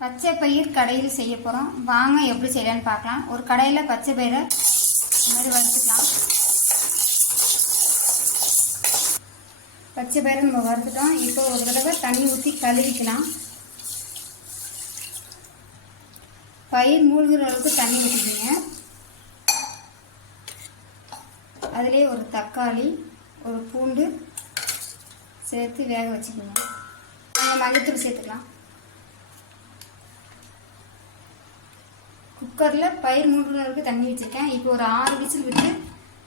பச்சை பயிர் கடையில் செய்ய போகிறோம் வாங்க எப்படி செய்யலான்னு பார்க்கலாம். ஒரு கடையில் பச்சை பயிரை மாதிரி வறுத்துக்கலாம். பச்சை பயிரை நம்ம வறுத்துட்டோம். இப்போ ஒரு தடவை தண்ணி ஊற்றி கழுவிக்கலாம். பயிர் மூழ்கிற அளவுக்கு தண்ணி ஊற்றிக்கிங்க அதிலே ஒரு தக்காளி ஒரு பூண்டு சேர்த்து வேக வச்சுக்கணும் நம்ம மஞ்சத்தூள் சேர்த்துக்கலாம். குக்கரில் பயிர் மூணு அளவுக்கு தண்ணி வச்சுருக்கேன். இப்போ ஒரு ஆறு விசில் விட்டு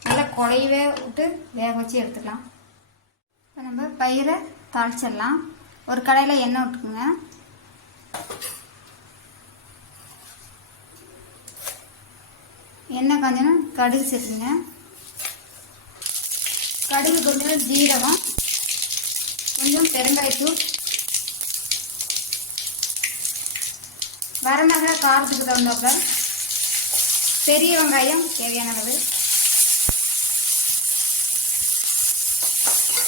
நல்லா குழையவே விட்டு வேக வச்சு எடுத்துக்கலாம். இப்போ நம்ம பயிரை தாளிச்சிடலாம். ஒரு கடையில் எண்ணெய் விட்டுக்குங்க. எண்ணெய் காஞ்சனா கடுகு சேர்த்துங்க. கடுகு கொஞ்சம் ஜீரகம் கொஞ்சம் பெருங்காயத்தூள் வரமிளகா காரத்துக்கு தகுந்தாப்புல பெரிய வெங்காயம் தேவையான அளவு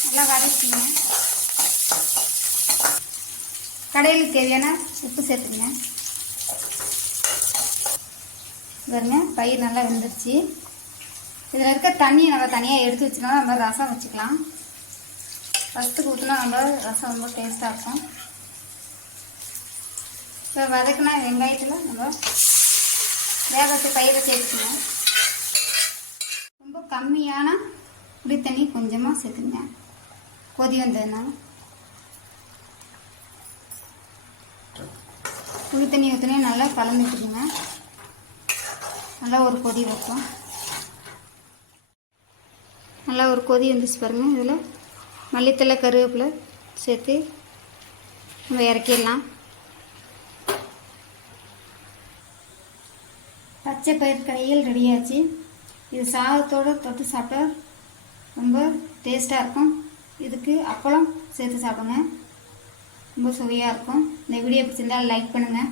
நல்லா வதக்கிங்க. கடையில் தேவையான உப்பு சேர்த்துங்க பாருங்க பயிர் நல்லா வெந்துருச்சு. இதில் இருக்க தண்ணியை நம்ம தனியாக எடுத்து வச்சுக்கலாம் நம்ம ரசம் வச்சுக்கலாம். ஃபஸ்ட்டுக்கு ஊற்றினா நம்ம ரசம் ரொம்ப டேஸ்ட்டாக இருக்கும். இப்போ வதக்கின வெங்காயத்தில் நம்ம வேக வச்ச பயிரை சேர்த்துக்கணும். ரொம்ப கம்மியான புளி தண்ணி கொஞ்சமாக சேர்த்துங்க. கொதி வந்ததுனால புளி தண்ணி ஊற்றினே நல்லா கலந்துட்டுக்குங்க நல்லா ஒரு கொதி வைப்போம் நல்லா ஒரு கொதி வந்துச்சு பாருங்கள் இதில் மல்லித்தலை கருவேப்பிலை சேர்த்து நம்ம இறக்கிடலாம். பச்சை பயிர் கடையில் ரெடியாச்சு இது சாதத்தோடு தொட்டு சாப்பிட்டா ரொம்ப டேஸ்ட்டாக இருக்கும். இதுக்கு அப்பளம் சேர்த்து சாப்பிடுங்க. ரொம்ப சுவையாக இருக்கும். இந்த வீடியோ பிடிச்சிருந்தால் லைக் பண்ணுங்கள்